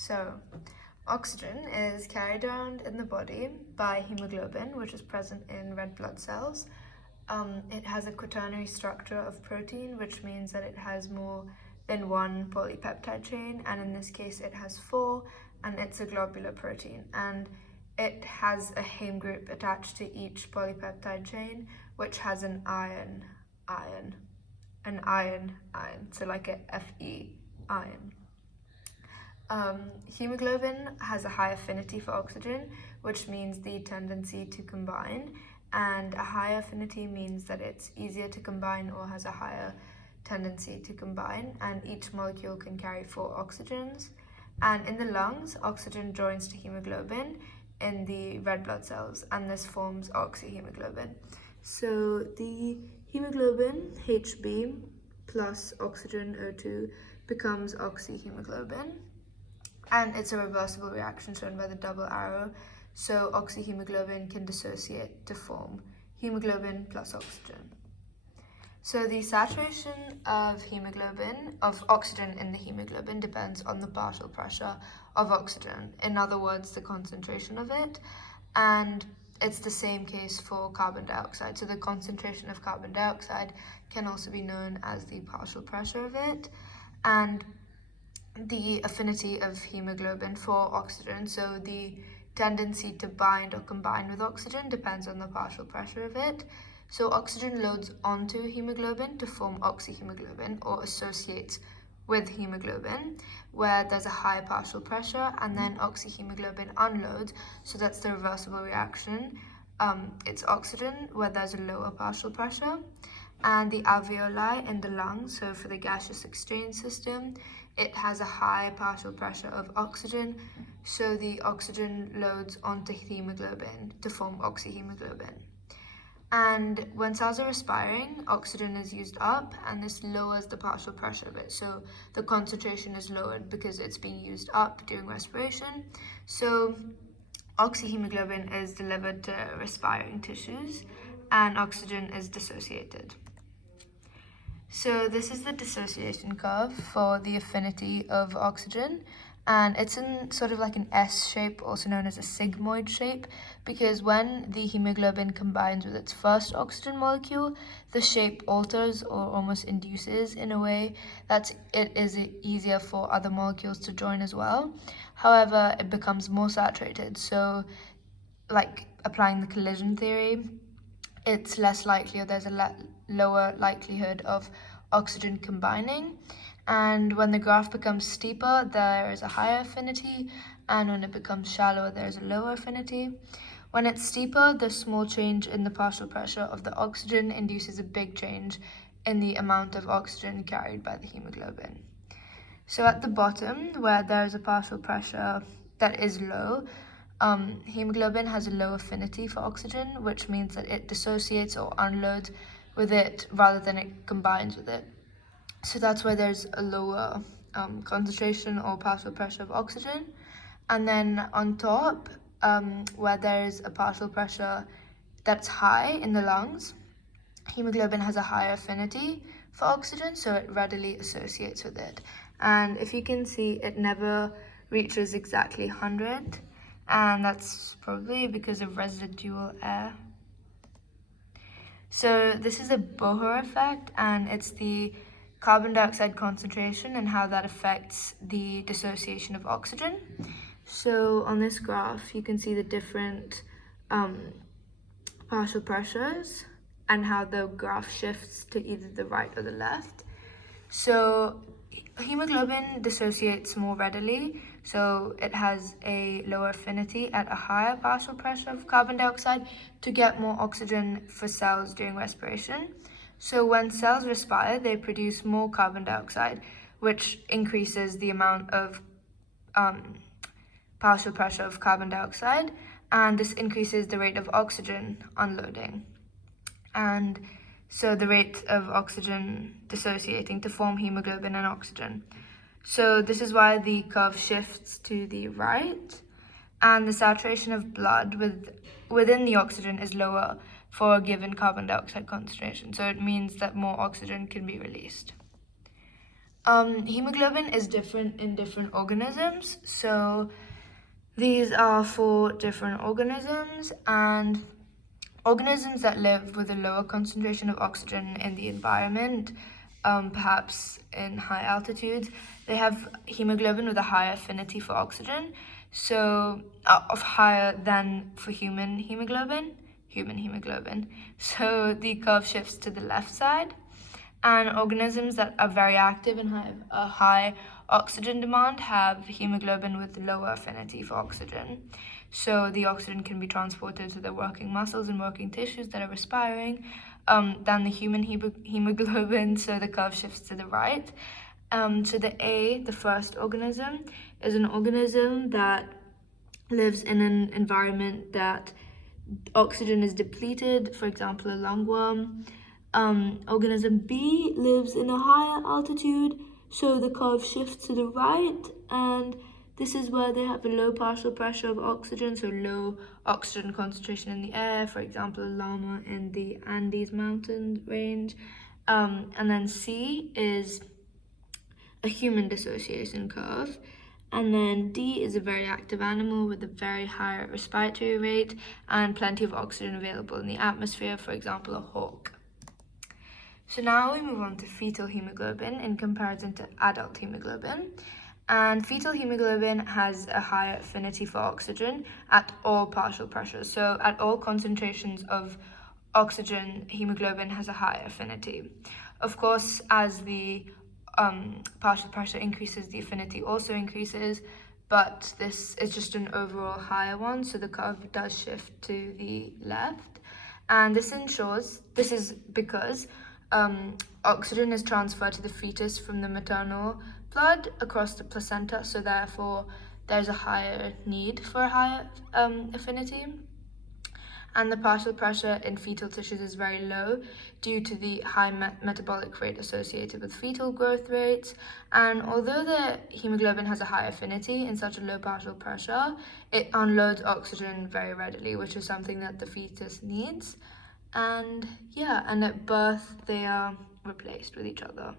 So, oxygen is carried around in the body by hemoglobin, which is present in red blood cells. It has a quaternary structure of protein, which means that it has more than one polypeptide chain, and in this case it has 4, and it's a globular protein. And it has a heme group attached to each polypeptide chain, which has an iron, so like a Fe, iron. Hemoglobin has a high affinity for oxygen, which means the tendency to combine, and a higher affinity means that it's easier to combine or has a higher tendency to combine, and each molecule can carry 4 oxygens. And in the lungs, oxygen joins to hemoglobin in the red blood cells, and this forms oxyhemoglobin. So the hemoglobin, Hb, plus oxygen, O2, becomes oxyhemoglobin. And it's a reversible reaction shown by the double arrow. So oxyhemoglobin can dissociate to form hemoglobin plus oxygen. So the saturation of oxygen in the hemoglobin depends on the partial pressure of oxygen. In other words, the concentration of it. And it's the same case for carbon dioxide. So the concentration of carbon dioxide can also be known as the partial pressure of it. And the affinity of hemoglobin for oxygen, so the tendency to bind or combine with oxygen, depends on the partial pressure of it. So oxygen loads onto hemoglobin to form oxyhemoglobin, or associates with hemoglobin, where there's a high partial pressure, and then oxyhemoglobin unloads, so that's the reversible reaction. It's oxygen, where there's a lower partial pressure. And the alveoli in the lungs, so for the gaseous exchange system, it has a high partial pressure of oxygen, so the oxygen loads onto hemoglobin to form oxyhemoglobin. And when cells are respiring, oxygen is used up, and this lowers the partial pressure of it. So the concentration is lowered because it's being used up during respiration. So oxyhemoglobin is delivered to respiring tissues, and oxygen is dissociated. So this is the dissociation curve for the affinity of oxygen, and it's in sort of like an S shape, also known as a sigmoid shape, because when the hemoglobin combines with its first oxygen molecule, the shape alters or almost induces in a way that it is easier for other molecules to join as well. However, it becomes more saturated, so like applying the collision theory, it's less likely, or there's a lower likelihood of oxygen combining. And when the graph becomes steeper, there is a higher affinity, and when it becomes shallower, there's a lower affinity. When it's steeper, the small change in the partial pressure of the oxygen induces a big change in the amount of oxygen carried by the hemoglobin. So at the bottom, where there's a partial pressure that is low, hemoglobin has a low affinity for oxygen, which means that it dissociates or unloads with it rather than it combines with it. So that's why there's a lower concentration or partial pressure of oxygen. And then on top, where there's a partial pressure that's high in the lungs, hemoglobin has a higher affinity for oxygen, so it readily associates with it. And if you can see, it never reaches exactly 100, and that's probably because of residual air. So this is a Bohr effect, and it's the carbon dioxide concentration and how that affects the dissociation of oxygen. So on this graph, you can see the different partial pressures and how the graph shifts to either the right or the left. So hemoglobin dissociates more readily, so it has a lower affinity at a higher partial pressure of carbon dioxide to get more oxygen for cells during respiration. So when cells respire, they produce more carbon dioxide, which increases the amount of partial pressure of carbon dioxide, and this increases the rate of oxygen unloading. And so the rate of oxygen dissociating to form hemoglobin and oxygen. So this is why the curve shifts to the right, and the saturation of blood within the oxygen is lower for a given carbon dioxide concentration. So it means that more oxygen can be released. Hemoglobin is different in different organisms. So these are 4 different organisms, and organisms that live with a lower concentration of oxygen in the environment, perhaps in high altitudes, they have hemoglobin with a higher affinity for oxygen, so of higher than for human hemoglobin. So the curve shifts to the left side. And organisms that are very active and have a high oxygen demand have hemoglobin with lower affinity for oxygen. So the oxygen can be transported to the working muscles and working tissues that are respiring than the human hemoglobin, so the curve shifts to the right. So the first organism, is an organism that lives in an environment that oxygen is depleted, for example, a lungworm. Organism B lives in a higher altitude, so the curve shifts to the right, and this is where they have a low partial pressure of oxygen, so low oxygen concentration in the air, for example, a llama in the Andes mountain range. And then C is a human dissociation curve. And then D is a very active animal with a very high respiratory rate and plenty of oxygen available in the atmosphere, for example, a hawk. So now we move on to fetal hemoglobin in comparison to adult hemoglobin. And fetal hemoglobin has a higher affinity for oxygen at all partial pressures. So at all concentrations of oxygen, hemoglobin has a higher affinity. Of course, as the partial pressure increases, the affinity also increases, but this is just an overall higher one, so the curve does shift to the left. And this is because oxygen is transferred to the fetus from the maternal blood across the placenta, so therefore there's a higher need for a higher affinity. And the partial pressure in fetal tissues is very low due to the high metabolic rate associated with fetal growth rates. And although the hemoglobin has a high affinity in such a low partial pressure, it unloads oxygen very readily, which is something that the fetus needs. And at birth, they are replaced with each other.